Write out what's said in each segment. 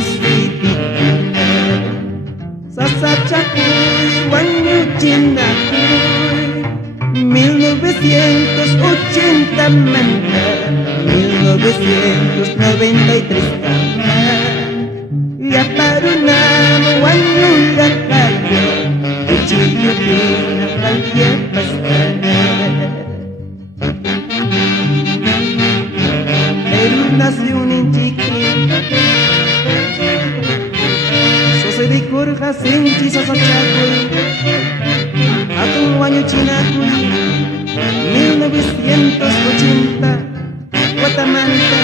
musiti sasachakuy wanyuchinakuy 1980 manta 1993 kama ya parunam wanyulakayo cuchillo pinakaya pastana Perú nació un chiquito Sose de Corja, Senchi, Sasachacoy Atun Wanyuchinacuy 1980 Guatamanta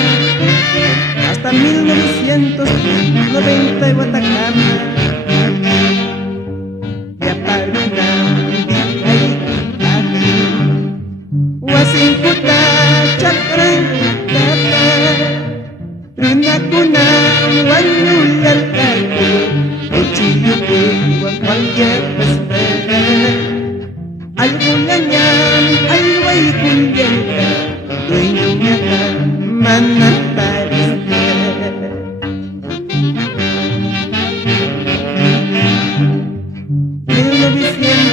hasta 1990 Guatacama Ya paruna Dikay Aki Wasingkuta Chakrang Kata Runakunam Wanyular Kaku Uciyuku Wakwalya Pastana Algunanyam Alway Kulyanta Dueñunyaka Manaparista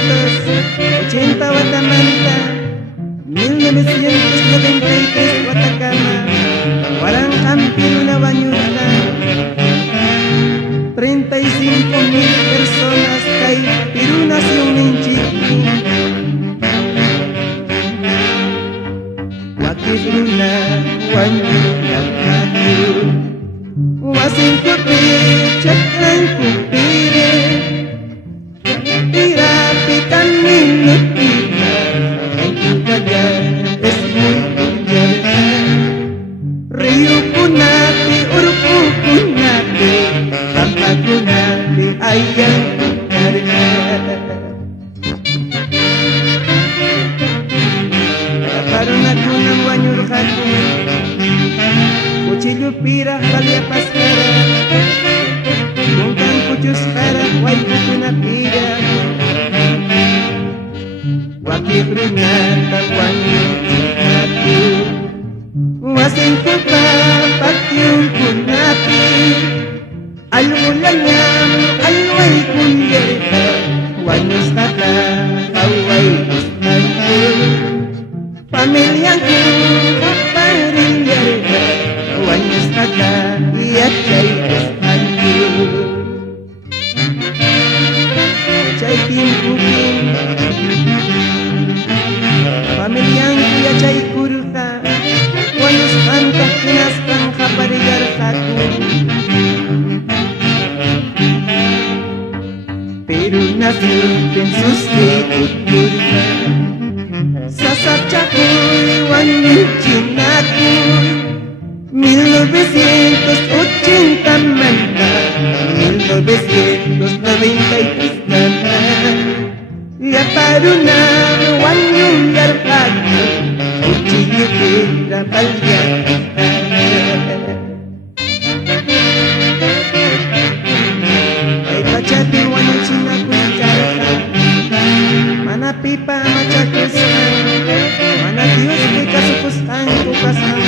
1980 Guatamanta 1993 Guatacama Warang hampir una banyuta 35,000 personas kay Perú nació un chiqui Wakifruna wanyulakaku Wasingkupi chakrang kupire Tirapi kaminutita Ang kutaga es muy kudyarta Rio kunati urpu kunati Tampa kunati ayang kudyarta Kaparon ako ng wanyurkaku Cuchillo pira kalia paskara Kungkang kuchus kara Way kukunapira Wakifrunata wanyurkaku Wasing ko pa patyong kunapi Alulanyam alway kunyerta Wanyos tata kaway gustanko Pamilyang ko kaparilyerta Wanyos tata iyachay gustanko Chay kimpukin Pamilyang ko yachay kurka Wanyos antah kinastang kaparilyertaku Pero nació en sus cultura Sasachacoy, Wanyuchinacoy 1980 manta 1993 kama Ya parunam wanyularkaku Cuchillo pira palyakita Pachati wanyuchinakuy karka Mana pipa machakusan Mana Dios may kasupusan ko kasama